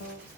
Thank mm -hmm. you.